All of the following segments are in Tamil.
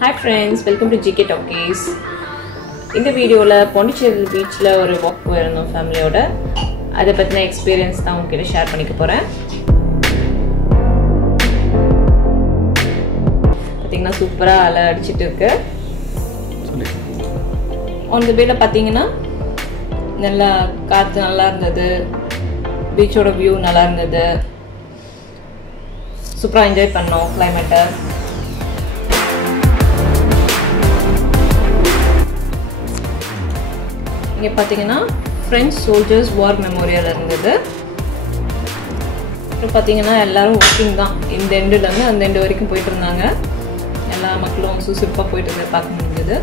Hi friends, welcome to GK Talkies. In the video, Pondicherry beach la oru walk poirundom family oda. Adha pathina experience da ungalku share panikka poren. Pathina super ah ala adichittu irukku. On the way la pathina nalla kaathu nalla irundhathu. Beach oda view nalla irundhathu. Super enjoy pannom climate. இங்க பாத்தீங்கன்னா French soldiers war memorial இருந்தது. இப்போ பாத்தீங்கன்னா எல்லாரும் வாக்கிங் தான். இந்த எண்ட்ல இருந்து அந்த எண்ட் வரைக்கும் போயிட்டு இருந்தாங்க. எல்லா மக்களும் சுசுப்பா போயிட்டு இருந்தத பார்க்க முடிஞ்சது.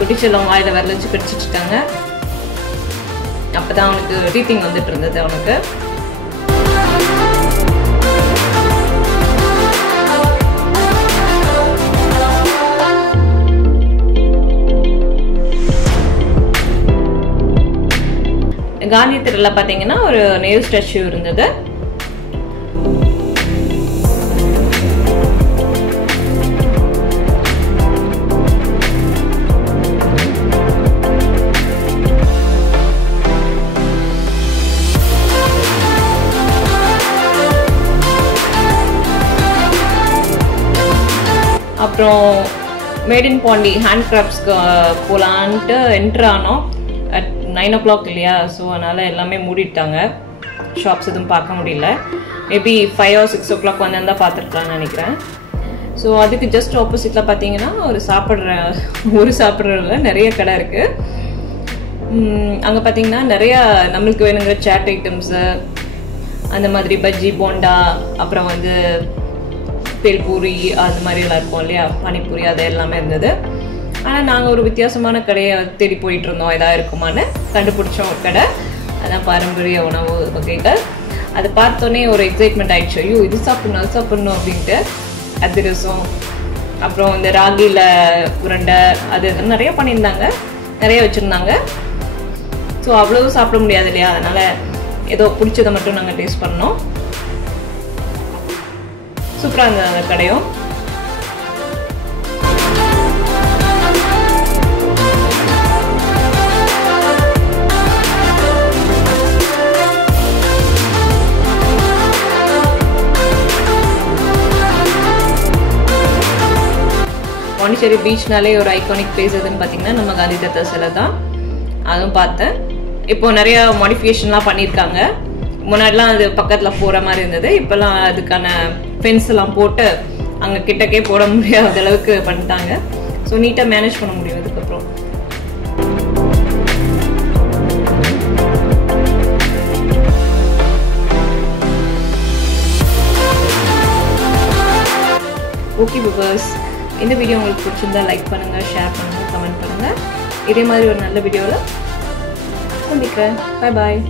குட்டிச்செல்லம் வாயில விரல வச்சு பிடிச்சிட்டாங்க. அப்பதான் அவனுக்கு டீத்திங் வந்துட்டு இருந்தது அவனுக்கு. காந்தி தெருல பாத்தீங்கன்னா ஒரு நேரு ஸ்டாச்சு இருந்தது. அப்புறம் மேட் இன் பாண்டி ஹேண்ட் கிராஃப்ட்ஸ்க்கு போலான்ட்டு என்ட்ரு ஆனோம். at 9 o'clock இல்லையா, ஸோ அதனால் எல்லாமே மூடிட்டாங்க. ஷாப்ஸ் எதுவும் பார்க்க முடியல. மேபி 5 or 6 o'clock வந்திருந்தா பார்த்துருக்கலாம்னு நினைக்கிறேன். ஸோ அதுக்கு ஜஸ்ட் ஆப்போசிட்டில் பார்த்தீங்கன்னா ஒரு சாப்பிட்றதுல நிறைய கடை இருக்குது. அங்கே பார்த்தீங்கன்னா நிறையா நம்மளுக்கு வேணுங்கிற சாட் ஐட்டம்ஸு, அந்த மாதிரி பஜ்ஜி போண்டா, அப்புறம் வந்து பேல்பூரி அந்த மாதிரிலாம் இருக்கும் இல்லையா, பானிபூரி, அது எல்லாமே இருந்தது. ஆனால் நாங்கள் ஒரு வித்தியாசமான கடையை தேடி போயிட்டு இருந்தோம், எதாவது இருக்குமான்னு கண்டுபிடிச்சோம் ஒரு கடை. அதான் பாரம்பரிய உணவு வகைகள். அதை பார்த்தோன்னே ஒரு எக்ஸைட்மெண்ட் ஆயிடுச்சு. ஐயோ இது சாப்பிடணும் அது சாப்பிடணும் அப்படின்ட்டு. அதிரசம், அப்புறம் இந்த ராகியில் உருண்டை, அது நிறைய பண்ணியிருந்தாங்க, நிறைய வச்சுருந்தாங்க. ஸோ அவ்வளவு சாப்பிட முடியாது இல்லையா, அதனால் ஏதோ பிடிச்சதை மட்டும் நாங்கள் டேஸ்ட் பண்ணோம். சூப்பராக இருந்தது அந்த கடையும். பாண்டிச்சேரி பீச்னாலே ஒரு ஐகானிக் பிளேஸ் எதுன்னு பார்த்தீங்கன்னா நம்ம காந்தி தாத்தா சிலை தான். அதுவும் பார்த்தேன். இப்போ நிறைய மாடிஃபிகேஷன்லாம் பண்ணியிருக்காங்க. முன்னாடிலாம் அது பக்கத்தில் போகிற மாதிரி இருந்தது. இப்போல்லாம் அதுக்கான ஃபென்ஸ் எல்லாம் போட்டு அங்கே கிட்டக்கே போட முடியாத அளவுக்கு பண்ணிட்டாங்க. ஸோ நீட்டாக மேனேஜ் பண்ண முடியும் அதுக்கப்புறம். ஓகே வியூவர்ஸ், இந்த வீடியோ உங்களுக்கு பிடிச்சிருந்தா லைக் பண்ணுங்கள், ஷேர் பண்ணுங்கள், கமெண்ட் பண்ணுங்கள். இதே மாதிரி ஒரு நல்ல வீடியோவில் சந்திக்கிறேன். பாய் பாய்.